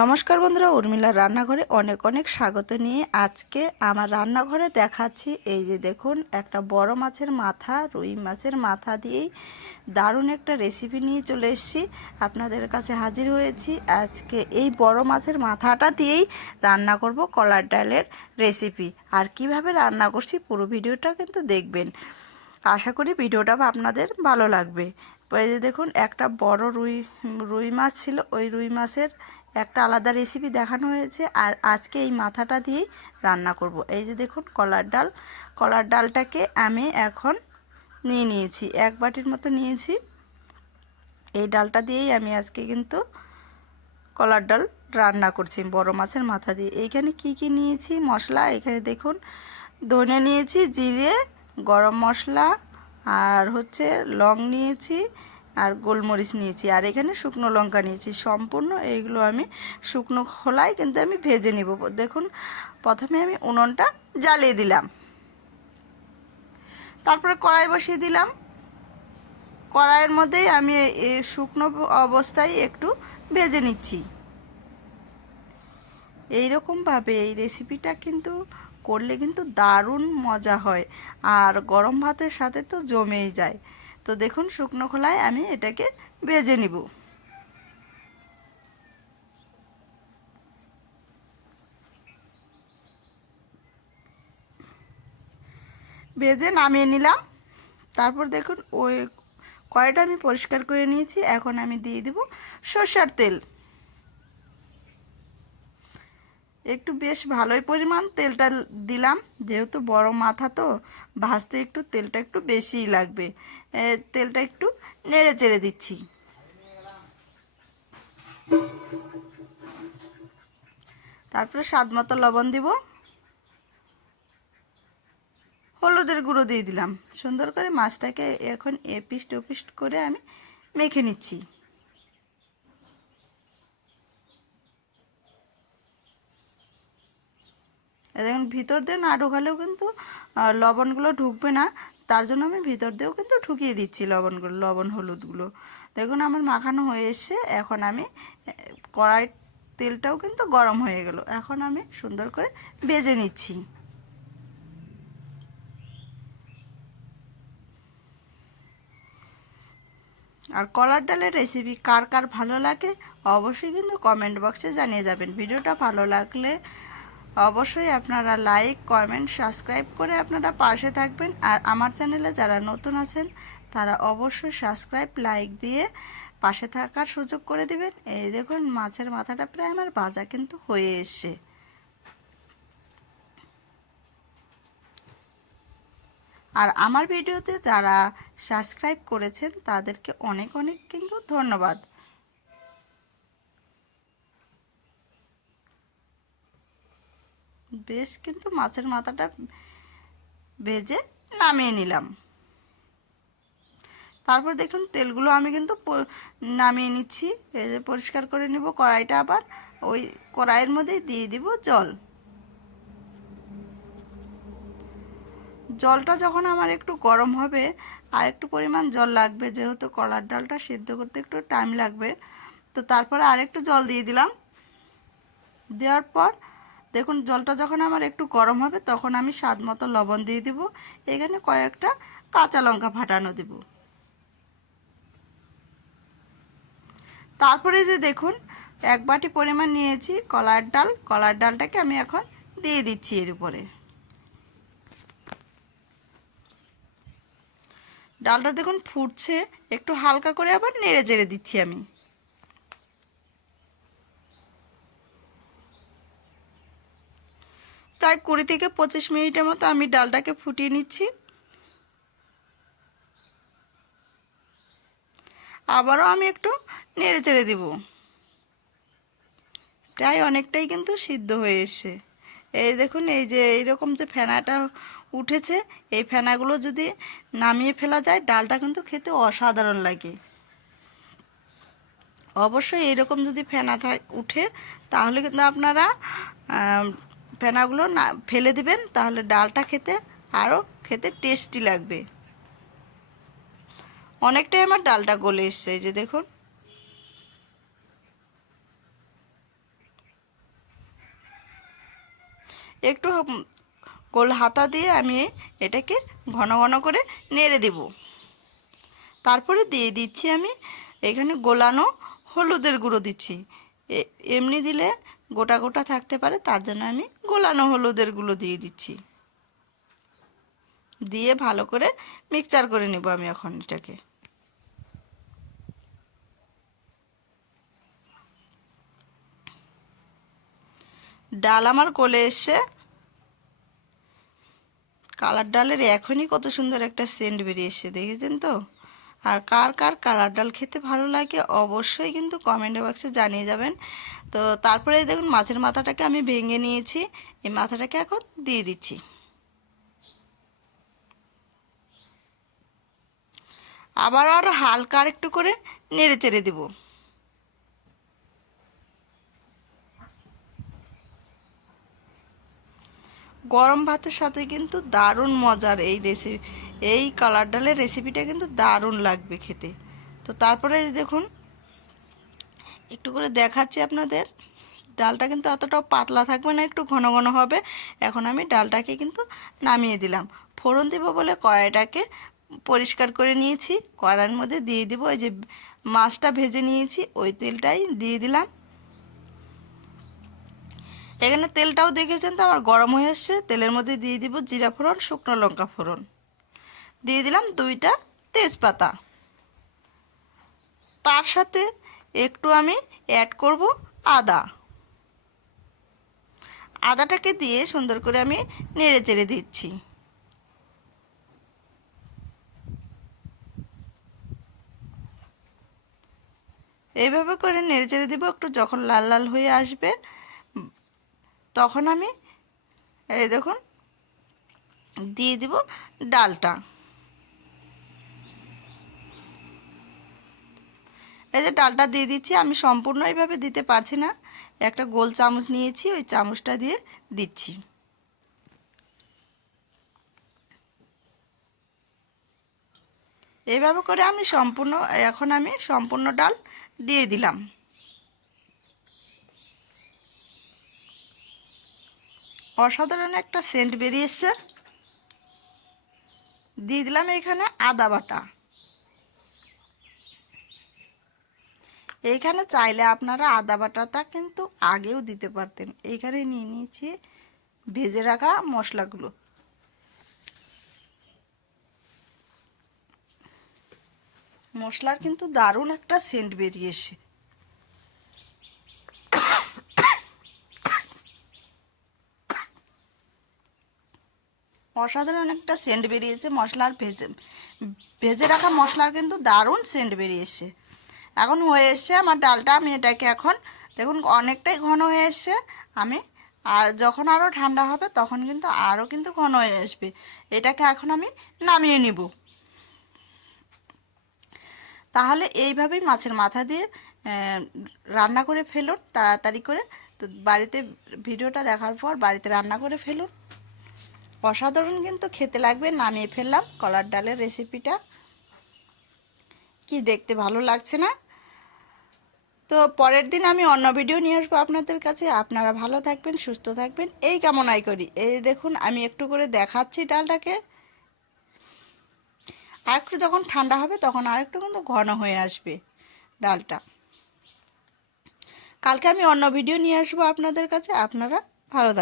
নমস্কার বন্ধুরা, উর্মিলার রান্নাঘরে অনেক অনেক স্বাগত নিয়ে আজকে আমার রান্নাঘরে দেখাচ্ছি এই যে দেখুন, একটা বড় মাছের মাথা, রুই মাছের মাথা দিয়েই দারুণ একটা রেসিপি নিয়ে চলে এসেছি। আপনাদের কাছে হাজির হয়েছি। আজকে এই বড় মাছের মাথাটা দিয়েই রান্না করব কলার ডালের রেসিপি আর কীভাবে রান্না করছি পুরো ভিডিওটা কিন্তু দেখবেন। আশা করি ভিডিওটা আপনাদের ভালো লাগবে। এই যে দেখুন, একটা বড় রুই রুই মাছ ছিল, ওই রুই মাছের একটা আলাদা রেসিপি দেখানো হয়েছে আর আজকে এই মাথাটা দিয়েই রান্না করব। এই যে দেখুন, কলার ডাল। কলার ডালটাকে আমি এখন নিয়ে নিয়েছি। এক বাটির মতো নিয়েছি। এই ডালটা দিয়েই আমি আজকে কিন্তু কলার ডাল রান্না করছি, বড় মাছের মাথা দিয়ে। এইখানে কি কি নিয়েছি? মশলা। এখানে দেখুন, ধনে নিয়েছি, জিরে, গরম মশলা, আর হচ্ছে লং নিয়েছি আর গোলমরিচ নিয়েছি, আর এখানে শুকনো লঙ্কা নিয়েছি। সম্পূর্ণ এইগুলো আমি শুকনো খোলায় কিন্তু আমি ভেজে নিব। দেখুন, প্রথমে আমি উনুনটা জ্বালিয়ে দিলাম। তারপরে কড়াই বসিয়ে দিলাম। কড়াইয়ের মধ্যেই আমি শুকনো অবস্থায় একটু ভেজে নিচ্ছি। এইরকমভাবে এই রেসিপিটা কিন্তু করলে কিন্তু দারুণ মজা হয়, আর গরম ভাতের সাথে তো জমেই যায়। তো দেখুন শুকনো খোলায় আমি এটাকে বেজে নিব। বেজে নামিয়ে নিলাম। তারপর দেখুন ওই কয়টা আমি পরিষ্কার করে নিয়েছি। এখন আমি দিয়ে দেব সর্ষার তেল। একটু বেশ ভালোই পরিমাণ তেলটা দিলাম, যেহেতু বড় মাথা তো, ভাজতে একটু তেলটা একটু বেশিই লাগবে। তেলটা একটু নেড়ে চেড়ে দিচ্ছি। তারপরে স্বাদ মতো লবণ দিব। হলুদের গুঁড়ো দিয়ে দিলাম। সুন্দর করে মাছটাকে এখন এপিস্ট ওপিস্ট করে আমি মেখে নিচ্ছি। দেখুন, ভিতর দিয়ে না ঢোকালেও কিন্তু লবণগুলো ঢুকবে না। তার জন্য আমি ভিতর দিয়েও কিন্তু ঢুকিয়ে দিচ্ছি লবণগুলো, লবণ হলুদগুলো। দেখুন, আমার মাখানো হয়ে এসছে। এখন আমি কড়াই তেলটাও কিন্তু গরম হয়ে গেল। এখন আমি সুন্দর করে ভেজে নিচ্ছি। আর কলার ডালের রেসিপি কার কার ভালো লাগে, অবশ্যই কিন্তু কমেন্ট বক্সে জানিয়ে যাবেন। ভিডিওটা ভালো লাগলে অবশ্যই আপনারা লাইক কমেন্ট সাবস্ক্রাইব করে আপনারা পাশে থাকবেন। আর আমার চ্যানেলে যারা নতুন আছেন, তারা অবশ্যই সাবস্ক্রাইব লাইক দিয়ে পাশে থাকার সুযোগ করে দিবেন। এই দেখুন, মাছের মাথাটা প্রায় আমার ভাজা কিন্তু হয়ে এসছে। আর আমার ভিডিওতে যারা সাবস্ক্রাইব করেছেন, তাদেরকে অনেক অনেক কিন্তু ধন্যবাদ। বেশ, কিন্তু মাছের মাথাটা ভেজে নামিয়ে নিলাম। তারপর দেখুন, তেলগুলো আমি কিন্তু নামিয়ে নিচ্ছি। পরিষ্কার করে নিব কড়াইটা আবার। ওই কড়াইয়ের মধ্যেই দিয়ে দিব জল। জলটা যখন আমার একটু গরম হবে, আর একটু পরিমাণ জল লাগবে, যেহেতু কলার ডালটা সিদ্ধ করতে একটু টাইম লাগবে, তো তারপরে আর একটু জল দিয়ে দিলাম। দেওয়ার পর দেখুন, জলটা যখন আমার একটু গরম হবে, তখন আমি স্বাদ মতো লবণ দিয়ে দিব। এখানে কয়েকটা কাঁচা লঙ্কা ফাটানো দেব। তারপরে যে দেখুন, এক বাটি পরিমাণ নিয়েছি কলার ডাল। কলার ডালটাকে আমি এখন দিয়ে দিচ্ছি এর উপরে। ডালটা দেখুন ফুটছে, একটু হালকা করে আবার নেড়ে চেড়ে দিচ্ছি আমি। প্রায় কুড়ি থেকে পঁচিশ মিনিটের মতো আমি ডালটাকে ফুটিয়ে নিচ্ছি। আবারও আমি একটু নেড়ে চেড়ে দিব। প্রায় অনেকটাই কিন্তু সিদ্ধ হয়ে এসছে। এই দেখুন, এই যে এইরকম যে ফেনাটা উঠেছে, এই ফেনাগুলো যদি নামিয়ে ফেলা যায়, ডালটা কিন্তু খেতে অসাধারণ লাগে। অবশ্যই এরকম যদি ফেনা উঠে, তাহলে কিন্তু আপনারা ফেনাগুলো না, ফেলে দিবেন, তাহলে ডালটা খেতে আরও খেতে টেস্টি লাগবে। অনেকটাই আমার ডালটা গলে এসছে যে দেখুন। একটু গোল হাতা দিয়ে আমি এটাকে ঘন ঘন করে নেড়ে দেব। তারপরে দিয়ে দিচ্ছি আমি, এখানে গোলানো হলুদের গুঁড়ো দিচ্ছি। এমনি দিলে গোটা গোটা থাকতে পারে, তার জন্য আমি গোলানো হলুদের গুঁড়ো দিয়ে দিচ্ছি। দিয়ে ভালো করে মিক্সচার করে নেব আমি এখন এটাকে। ডাল আমার কোলে এসছে কালার ডালের এখনই কত সুন্দর একটা সেন্ট বেরিয়ে এসছে, দেখেছেন তো? আর কার কার কালার ডাল খেতে ভালো লাগে অবশ্যই কিন্তু কমেন্ট বক্সে জানিয়ে যাবেন। তো তারপরে দেখুন মাছের মাথাটাকে আমি ভেঙে নিয়েছি, এই মাথাটাকে এখন দিয়ে দিচ্ছি। আবার আর হালকা একটু করে নেড়ে চেড়ে দেবো। গরম ভাতের সাথে কিন্তু দারুণ মজার এই রেসিপি এই কালার ডালের রেসিপিটা কিন্তু দারুণ লাগবে খেতে। তো তারপরে দেখুন, একটু করে দেখাচ্ছি আপনাদের। ডালটা কিন্তু অতটাও পাতলা থাকবে না, একটু ঘন ঘন হবে। এখন আমি ডালটাকে কিন্তু নামিয়ে দিলাম। ফোড়ন দেবো বলে কড়াইটাকে পরিষ্কার করে নিয়েছি। কড়াইয়ের মধ্যে দিয়ে দিব ওই যে মাছটা ভেজে নিয়েছি, ওই তেলটাই দিয়ে দিলাম। এখানে তেলটাও দেখেছেন তো, আমার গরম হয়ে এসছে। তেলের মধ্যে দিয়ে দিব জিরা ফোড়ন, শুকনো লঙ্কা ফোড়ন। দিয়ে দিলাম দুইটা তেজপাতা। তার সাথে একটু আমি অ্যাড করব আদা। আদাটাকে দিয়ে সুন্দর করে আমি নেড়ে চেড়ে দিচ্ছি। এইভাবে করে নেড়ে চেড়ে দিব, একটু যখন লাল লাল হয়ে আসবে, তখন আমি, এই দেখুন, দিয়ে দিব ডালটা। এই যে ডালটা দিয়ে দিচ্ছি, আমি সম্পূর্ণ এইভাবে দিতে পারছি না। একটা গোল চামচ নিয়েছি, ওই চামচটা দিয়ে দিচ্ছি। এইভাবে করে আমি সম্পূর্ণ, এখন আমি সম্পূর্ণ ডাল দিয়ে দিলাম। অসাধারণ একটা সেন্ট বেরিয়ে এসছে দিয়ে দিলাম এখানে আদা বাটা। এইখানে চাইলে আপনারা আদা বাটাটা কিন্তু আগেও দিতে পারতেন। এইখানে নিয়ে নিয়েছি ভেজে রাখা মশলাগুলো। মশলার কিন্তু দারুণ একটা সেন্ট বেরিয়েছে অসাধারণ একটা সেন্ট বেরিয়েছে। মশলার ভেজে ভেজে রাখা মশলার কিন্তু দারুণ সেন্ট বেরিয়েছে এখন হয়ে এসছে আমার ডালটা, আমি এটাকে এখন, দেখুন অনেকটাই ঘন হয়ে এসছে আমি। আর যখন আরও ঠান্ডা হবে, তখন কিন্তু আরও কিন্তু ঘন হয়ে আসবে। এটাকে এখন আমি নামিয়ে নিব। তাহলে এইভাবেই মাছের মাথা দিয়ে রান্না করে ফেলুন, তাড়াতাড়ি করে। তো বাড়িতে ভিডিওটা দেখার পর বাড়িতে রান্না করে ফেলুন। অসাধারণ কিন্তু খেতে লাগবে, নামিয়ে ফেললাম কলার ডালের রেসিপিটা কি দেখতে ভালো লাগছে না? তো পরের দিন আমি অন্য ভিডিও নিয়ে আসব আপনাদের কাছে। আপনারা ভালো থাকবেন, সুস্থ থাকবেন। এই কামনাই করি। এই দেখুন, আমি একটু করে দেখাচ্ছি ডালটাকে। আর একটু যখন ঠান্ডা হবে, তখন আর একটু কিন্তু ঘন হয়ে আসবে ডালটা। কালকে আমি অন্য ভিডিও নিয়ে আসব আপনাদের কাছে। আপনারা ভালো থাকবেন